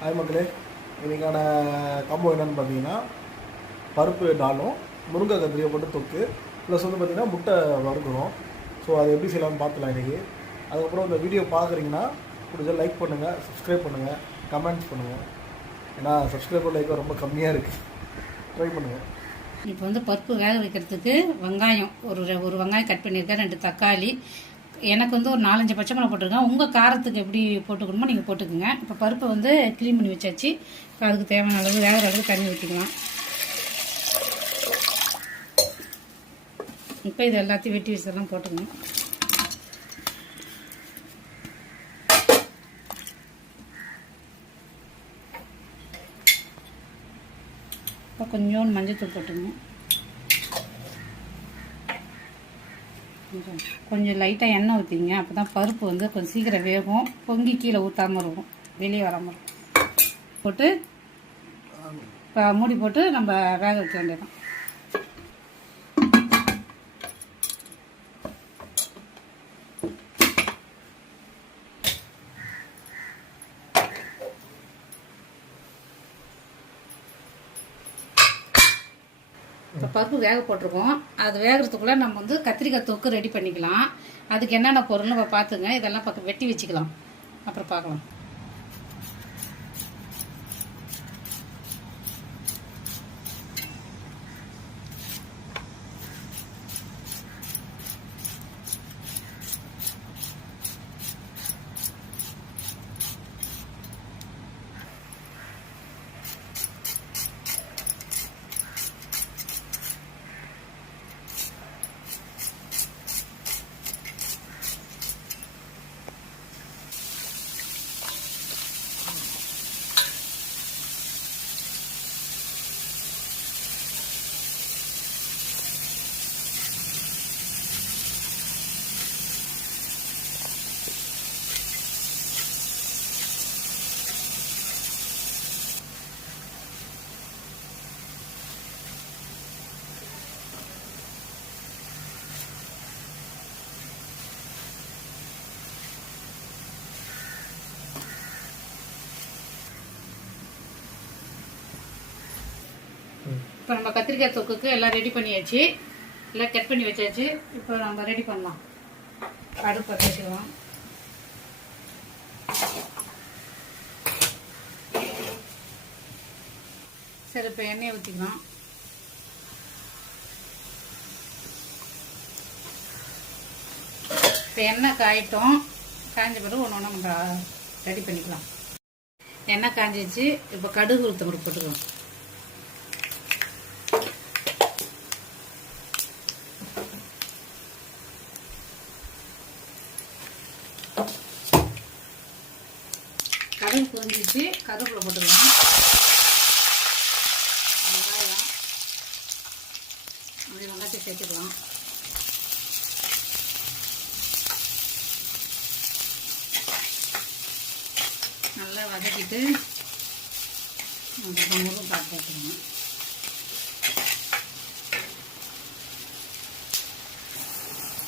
Hi மக்களே, இன்றைக்கான combo என்னென்னு பார்த்தீங்கன்னா பருப்பு டாலும் முருங்கை கத்திரியை போட்டு தொக்கு ப்ளஸ் வந்து பார்த்திங்கன்னா முட்டை வறுக்கணும். ஸோ அதை எப்படி செய்யலாம்னு பார்த்துலாம் இன்றைக்கி. அதுக்கப்புறம் இந்த வீடியோ பார்க்குறீங்கன்னா பிடிச்சா லைக் பண்ணுங்கள், சப்ஸ்கிரைப் பண்ணுங்கள், கமெண்ட்ஸ் பண்ணுங்கள். ஏன்னா சப்ஸ்கிரைபர் லைக் ரொம்ப கம்மியாக இருக்குது, ட்ரை பண்ணுங்கள். இப்போ வந்து பருப்பு வேக வைக்கிறதுக்கு வெங்காயம் ஒரு வெங்காயம் கட் பண்ணியிருக்கேன், 2 தக்காளி, எனக்கு வந்து ஒரு 4-5 பச்சை மிளகா போட்டிருக்கேன். உங்கள் காரத்துக்கு எப்படி போட்டுக்கணுமோ நீங்கள் போட்டுக்கோங்க. இப்போ பருப்பை வந்து க்ளீன் பண்ணி வச்சாச்சு. இப்போ அதுக்கு தேவையான அளவு வேகிற அளவு தண்ணி ஊற்றிக்கலாம். இப்போ இது எல்லாத்தையும் வெட்டி வச்சதெல்லாம் போட்டுக்கணும். இப்போ கொஞ்சோண்டு மஞ்சத்தூள் போட்டுக்கணும். கொஞ்சம் லைட்டாக எண்ணெய் ஊற்றிங்க. அப்போ தான் பருப்பு வந்து கொஞ்சம் சீக்கிரம் வேகும், பொங்கி கீழே ஊற்றாமல் இருக்கும், வெளியே வராமல் இருக்கும். போட்டு இப்போ மூடி போட்டு நம்ம வேக வைக்க வேண்டியதான். இப்போ பருப்பு வேக போட்டிருக்கோம். அது வேகிறதுக்குள்ளே நம்ம வந்து கத்திரிக்காய் தொக்கு ரெடி பண்ணிக்கலாம். அதுக்கு என்னென்ன பொருள்னு நம்ம பார்த்துங்க. இதெல்லாம் பக்கம் வெட்டி வச்சுக்கலாம், அப்புறம் பார்க்கலாம். இப்போ நம்ம கத்திரிக்காய் தொக்குக்கு எல்லாம் ரெடி பண்ணியாச்சு, எல்லாம் கட் பண்ணி வச்சாச்சு. இப்போ நம்ம ரெடி பண்ணலாம். அடுப்பு பற்ற வச்சுக்கலாம். சரி, இப்போ எண்ணெயை ஊற்றிக்கலாம். இப்போ எண்ணெய் காயிட்டோம். காய்ஞ்ச பிறகு ஒன்று ஒன்று நம்ம ரெடி பண்ணிக்கலாம். எண்ணெய் காஞ்சிச்சு. இப்போ கடுகு உளுத்தம் பருப்பு போட்டுக்கலாம். கடுகு பொரிஞ்சிச்சு, கருவேப்பிலை போட்டுக்கலாம். வெங்காயம் அப்படி வெங்காயத்தை சேர்த்துக்கலாம். நல்லா வதக்கிட்டு முருங்கை காட்டு வைக்கணும்.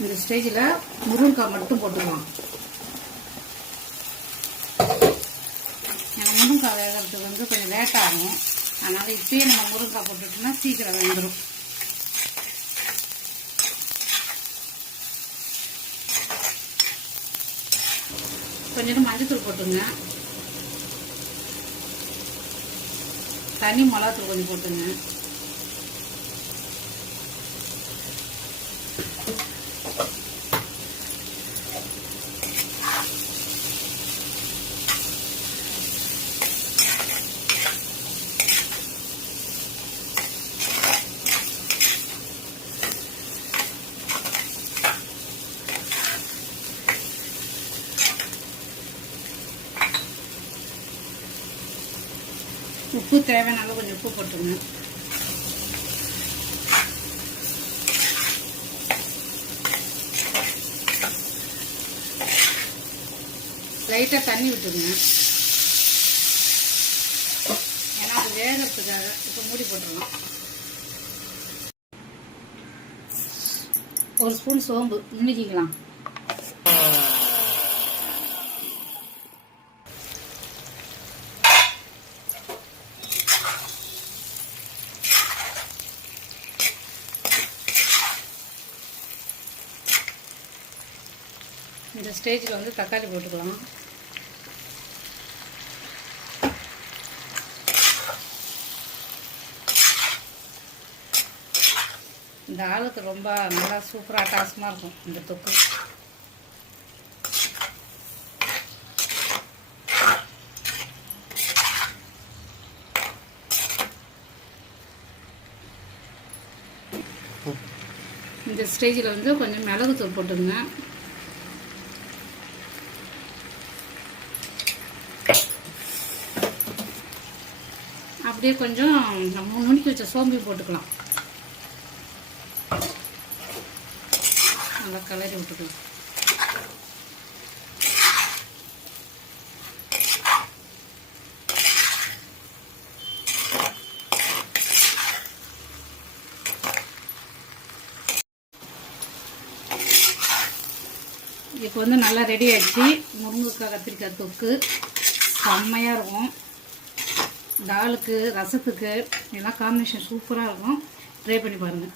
இந்த ஸ்டேஜில் முருங்கைக்காய் மட்டும் போட்டுக்கலாம். முருங்கைக்காய் வேகிறதுக்கு வந்து கொஞ்சம் லேட் ஆகும். அதனால் இப்பயே நம்ம முருங்கைக்காய் போட்டுட்டோம்னா சீக்கிரம் வெந்துடும். கொஞ்சம் மஞ்சத்தூள் போட்டுங்க. தனி மிளகாத்தூள் கொஞ்சம் போட்டுங்க. உப்பு தேவையான கொஞ்சம் உப்பு போட்டுருங்க. லைட்டாக தண்ணி விட்டுருங்க, ஏன்னா அது வேகிறதுக்காக. இப்போ மூடி போட்டுடலாம். 1 ஸ்பூன் சோம்பு நுணுக்கிக்கலாம். இந்த ஸ்டேஜில் வந்து தக்காளி போட்டுக்கலாம். இந்த ஆளுக்கு ரொம்ப நல்லா சூப்பராக அட்டாசமாக இருக்கும் இந்த தொக்கு. இந்த ஸ்டேஜில் வந்து கொஞ்சம் மிளகுத்தூள் போட்டுங்க. அப்படியே கொஞ்சம் நம்ம நுணுக்கி வச்ச சோம்பு போட்டுக்கலாம். நல்லா கலரி விட்டுக்கலாம். இப்போ வந்து நல்லா ரெடி ஆகிடுச்சு. முருங்கைக்காய் கத்திரிக்காய் தொக்கு செம்மையாக இருக்கும். டாலுக்கு ரசத்துக்கு எல்லாம் காம்பினேஷன் சூப்பராக இருக்கும். ட்ரை பண்ணி பாருங்கள்.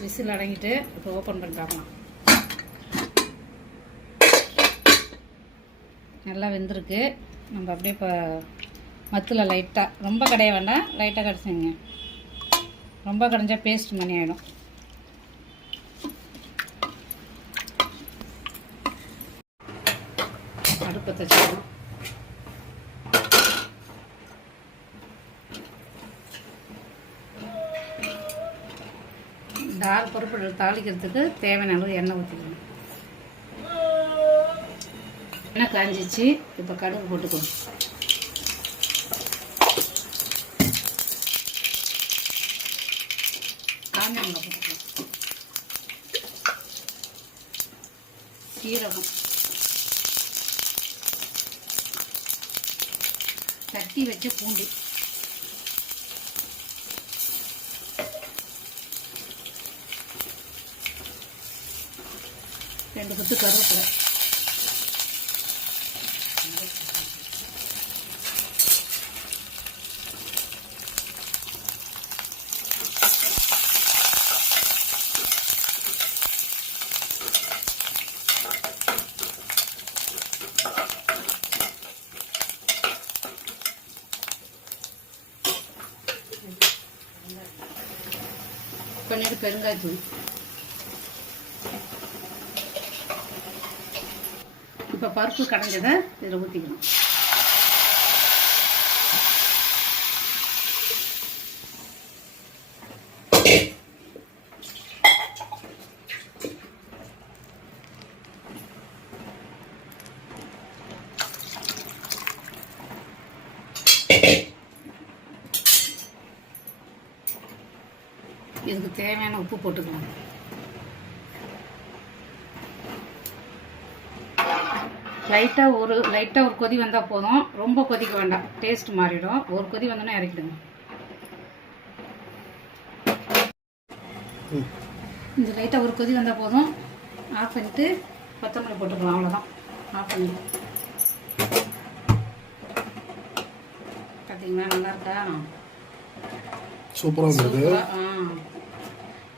விசில் அடங்கிட்டு இப்போ ஓப்பன் பண்ணி பார்க்கலாம். நல்லா வெந்திருக்கு. நம்ம அப்படியே இப்போ மத்தில் லைட்டாக, ரொம்ப கடைய வேண்டாம், லைட்டாக கடைசிங்க. ரொம்ப கடைஞ்சா பேஸ்ட் மணி ஆகிடும். அடுப்பை தச்சிடணும். தால் பருப்பு தாளிக்கிறதுக்கு தேவையான அளவு எண்ணெய் ஊற்றிக்கணும். எண்ணெய் காஞ்சிச்சு. இப்போ கடுகு போட்டுக்கணும். காஞ்ச மிளகாய் போட்டுக்கலாம். சீரகம், தட்டி வச்ச பூண்டு, ரெண்டு கொத்து கருவேப்பிலை, கொஞ்சம் பெருங்காயத்தூள். இப்போ பருப்பு கடைஞ்சதை இதில் ஊற்றிக்கணும். இதுக்கு தேவையான உப்பு போட்டுக்கலாம். லைட்டாக ஒரு கொதி வந்தால் போதும். ரொம்ப கொதிக்க வேண்டாம், டேஸ்ட் மாறிடும். ஒரு கொதி வந்தோன்னே இறக்கிடுங்க. இந்த லைட்டாக ஒரு கொதி வந்தால் போதும். ஆஃப் பண்ணிட்டு கொத்தமல்லி போட்டுக்கலாம். அவ்வளோதான், ஆஃப் பண்ணிடுவோம். பார்த்தீங்களா, நல்லா இருக்கா? சூப்பராக இருந்தது.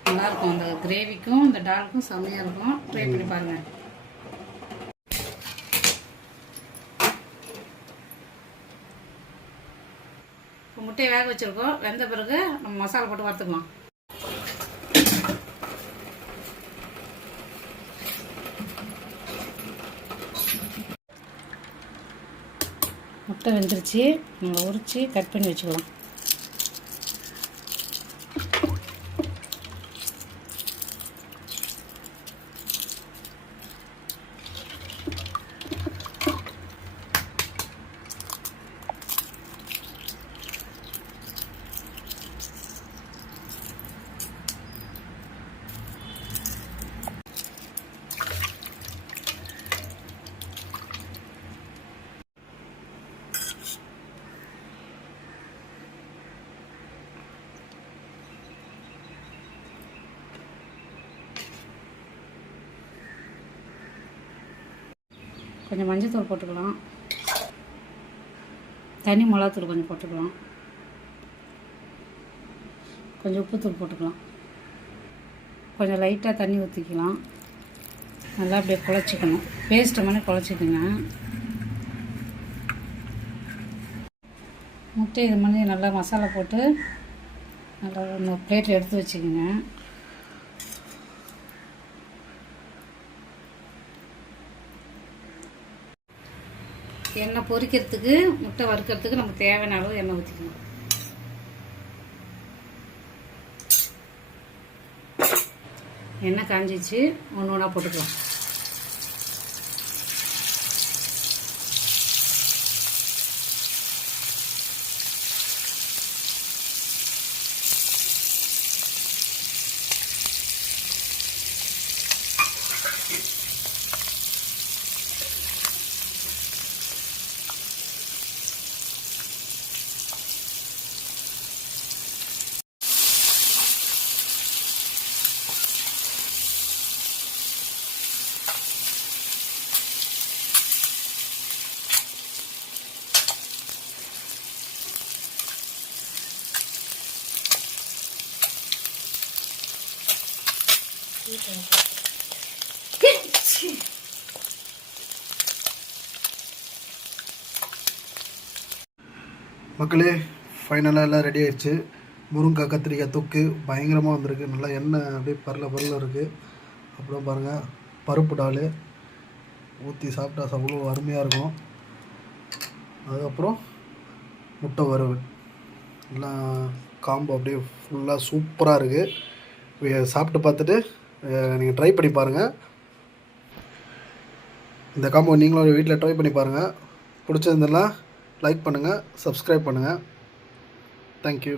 நல்லாயிருக்கும். அந்த கிரேவிக்கும் இந்த டாலுக்கும் செம்மையாக இருக்கும். ட்ரை பண்ணி பாருங்கள். இப்போ முட்டையை வேக வச்சுருக்கோம். வெந்த பிறகு நம்ம மசாலா போட்டு வறுத்துக்கலாம். முட்டை வெந்துருச்சு. நம்ம உரித்து கட் பண்ணி வச்சுக்கலாம். கொஞ்சம் மஞ்சள் தூள் போட்டுக்கலாம். தனி மிளகாத்தூள் கொஞ்சம் போட்டுக்கலாம். கொஞ்சம் உப்புத்தூள் போட்டுக்கலாம். கொஞ்சம் லைட்டாக தண்ணி ஊற்றிக்கலாம். நல்லா அப்படியே குழச்சிக்கணும், பேஸ்ட்டு மாதிரி குழச்சிக்கோங்க. முட்டை இது மாதிரி நல்லா மசாலா போட்டு நல்லா ஒன்று பிளேட்டில் எடுத்து வச்சுக்கோங்க. எண்ணெய் பொரிக்கிறதுக்கு, முட்டை வறுக்கிறதுக்கு நமக்கு தேவையான அளவு எண்ணெய் ஊற்றிக்கணும். எண்ணெய் காஞ்சிச்சு, ஒன்று ஒன்றா போட்டுக்கலாம். மக்களே, ஃபைனலாக எல்லாம் ரெடி ஆயிடுச்சு. முருங்கைக்காய் கத்திரிக்காய் தொக்கு பயங்கரமாக வந்திருக்கு. நல்லா எண்ணெய் அப்படியே பரல இருக்குது. அப்புறம் பாருங்கள், பருப்பு டால் ஊற்றி சாப்பிட்டா அவ்வளோ அருமையாக இருக்கும். அதுக்கப்புறம் முட்டை வறுவல் எல்லாம் காம்போ அப்படியே ஃபுல்லாக சூப்பராக இருக்குது. சாப்பிட்டு பார்த்துட்டு நீங்கள் ட்ரை பண்ணி பாருங்கள். இந்த காம்போ நீங்களும் வீட்டில் ட்ரை பண்ணி பாருங்கள். பிடிச்சிருந்தெல்லாம் லைக் பண்ணுங்கள், சப்ஸ்கிரைப் பண்ணுங்கள். தேங்க்யூ.